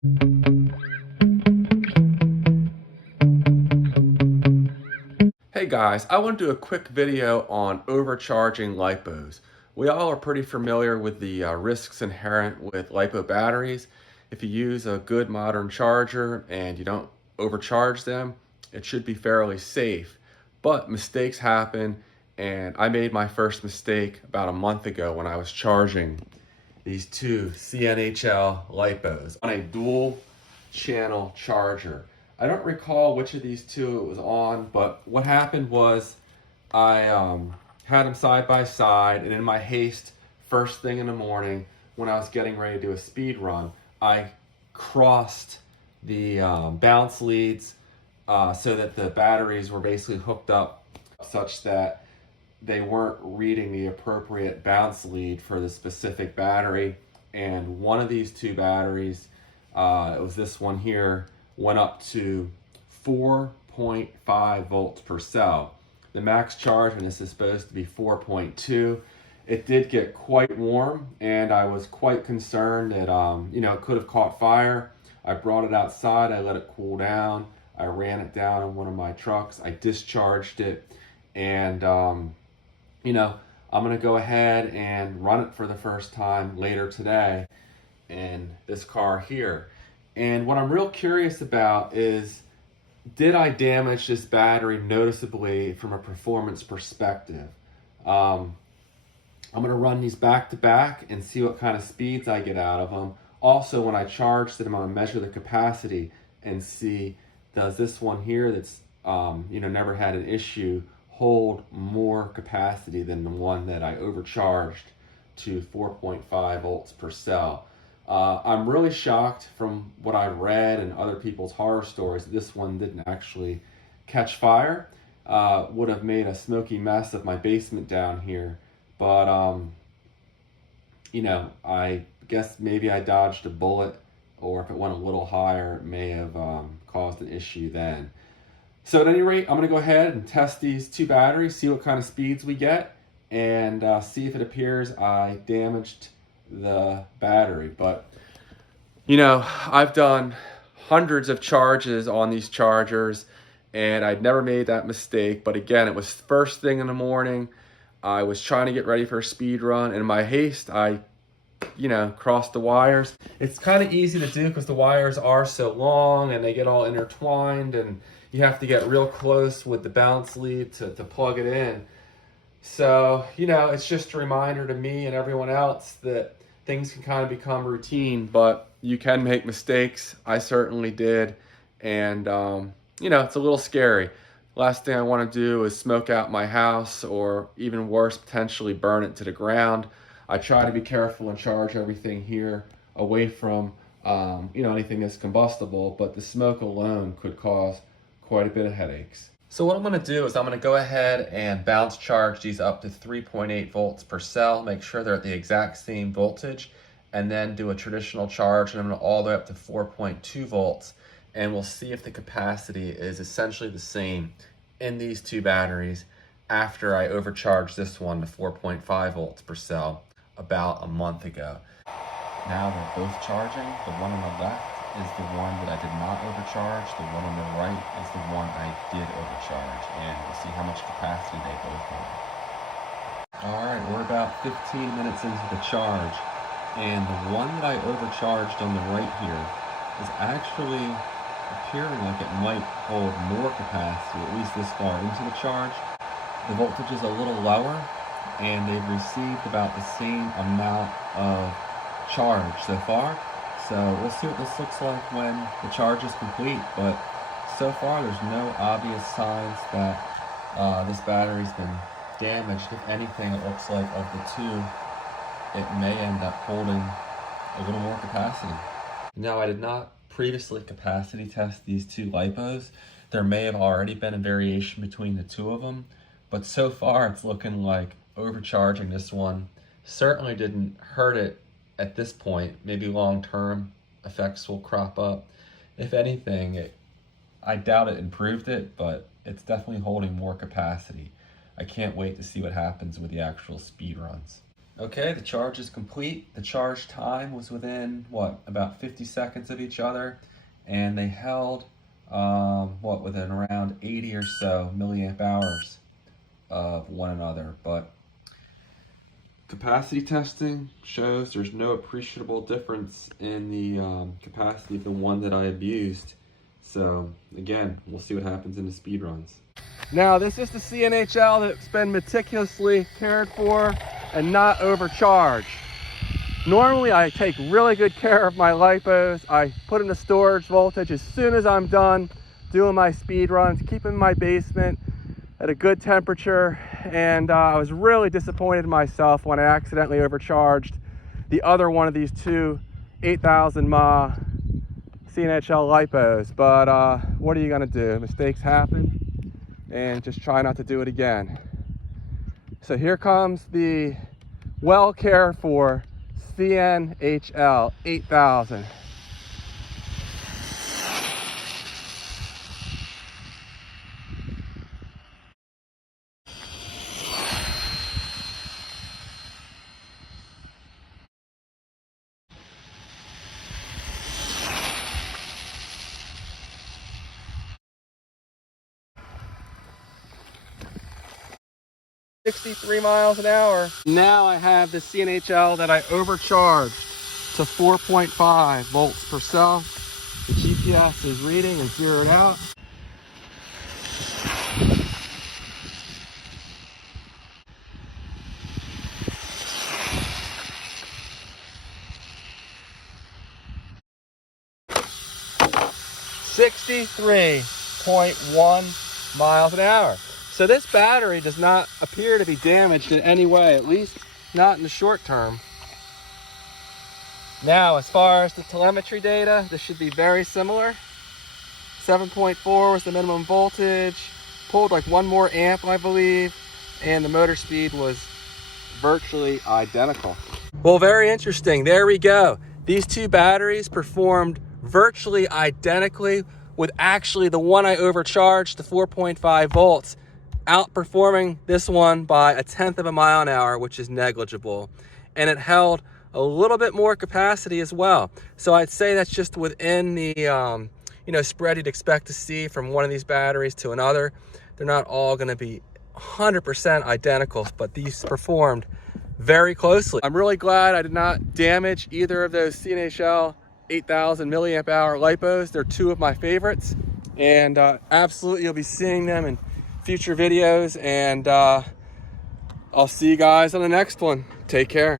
Hey guys, I want to do a quick video on overcharging LiPos. We all are pretty familiar with the risks inherent with LiPo batteries. If you use a good modern charger and you don't overcharge them, it should be fairly safe. But mistakes happen, and I made my first mistake about a month ago when I was charging these two CNHL LiPos on a dual channel charger. I don't recall which of these two it was on, but what happened was I had them side by side, and in my haste, first thing in the morning, when I was getting ready to do a speed run, I crossed the bounce leads so that the batteries were basically hooked up such that they weren't reading the appropriate bounce lead for the specific battery. And one of these two batteries, it was this one here, went up to 4.5 volts per cell. The max charge on this is supposed to be 4.2. It did get quite warm, and I was quite concerned that it could have caught fire. I brought it outside, I let it cool down, I ran it down in one of my trucks, I discharged it, and I'm gonna go ahead and run it for the first time later today in this car here. And what I'm real curious about is, did I damage this battery noticeably from a performance perspective? I'm gonna run these back to back and see what kind of speeds I get out of them. Also, when I charge them, I'm gonna measure the capacity and see, does this one here that's never had an issue hold more capacity than the one that I overcharged to 4.5 volts per cell. I'm really shocked from what I read and other people's horror stories that this one didn't actually catch fire. Would have made a smoky mess of my basement down here. But, I guess maybe I dodged a bullet, or if it went a little higher, it may have caused an issue then. So at any rate, I'm going to go ahead and test these two batteries, see what kind of speeds we get, and see if it appears I damaged the battery. But, I've done hundreds of charges on these chargers, and I'd never made that mistake. But again, it was first thing in the morning. I was trying to get ready for a speed run, and in my haste, I crossed the wires. It's kind of easy to do because the wires are so long and they get all intertwined, and you have to get real close with the bounce lead to plug it in. So, it's just a reminder to me and everyone else that things can kind of become routine, but you can make mistakes. I certainly did. And, it's a little scary. Last thing I want to do is smoke out my house, or even worse, potentially burn it to the ground. I try to be careful and charge everything here away from, anything that's combustible, but the smoke alone could cause quite a bit of headaches. So what I'm going to do is I'm going to go ahead and bounce charge these up to 3.8 volts per cell, make sure they're at the exact same voltage, and then do a traditional charge, and I'm going to all the way up to 4.2 volts, and we'll see if the capacity is essentially the same in these two batteries after I overcharged this one to 4.5 volts per cell about a month ago. Now they're both charging. The one on the left is the one that I did not overcharge. The one on the right is the one I did overcharge, and we'll see how much capacity they both have. All right, we're about 15 minutes into the charge, and the one that I overcharged on the right here is actually appearing like it might hold more capacity, at least this far into the charge. The voltage is a little lower, and they've received about the same amount of charge so far. So we'll see what this looks like when the charge is complete, but so far there's no obvious signs that this battery's been damaged. If anything, it looks like of the two, it may end up holding a little more capacity. Now, I did not previously capacity test these two LiPos. There may have already been a variation between the two of them, but so far it's looking like overcharging this one certainly didn't hurt it at this point. Maybe long-term effects will crop up. If anything, I doubt it improved it, but it's definitely holding more capacity. I can't wait to see what happens with the actual speed runs. Okay, the charge is complete. The charge time was within, what, about 50 seconds of each other, and they held, within around 80 or so milliamp hours of one another. But capacity testing shows there's no appreciable difference in the capacity of the one that I abused. So again, we'll see what happens in the speed runs. Now, this is the CNHL that's been meticulously cared for and not overcharged. Normally, I take really good care of my LIPOs. I put them to storage voltage as soon as I'm done doing my speed runs, keep them in my basement at a good temperature. And I was really disappointed in myself when I accidentally overcharged the other one of these two 8,000 mAh CNHL LIPOs. But what are you gonna do? Mistakes happen, and just try not to do it again. So here comes the well cared for CNHL 8000. $63 miles an hour. Now I have the CNHL that I overcharged to 4.5 volts per cell. The GPS is reading and zeroed out. $63.1 miles an hour. So this battery does not appear to be damaged in any way, at least not in the short term. Now, as far as the telemetry data, this should be very similar. 7.4 was the minimum voltage, pulled like 1 more amp, I believe, and the motor speed was virtually identical. Well, very interesting. There we go. These two batteries performed virtually identically, with actually the one I overcharged to 4.5 volts outperforming this one by 1/10 of a mile an hour, which is negligible. And it held a little bit more capacity as well. So I'd say that's just within the spread you'd expect to see from one of these batteries to another. They're not all going to be 100% identical, but these performed very closely. I'm really glad I did not damage either of those CNHL 8,000 milliamp hour LIPOs. They're two of my favorites, and absolutely you'll be seeing them in future videos, and I'll see you guys on the next one. Take care.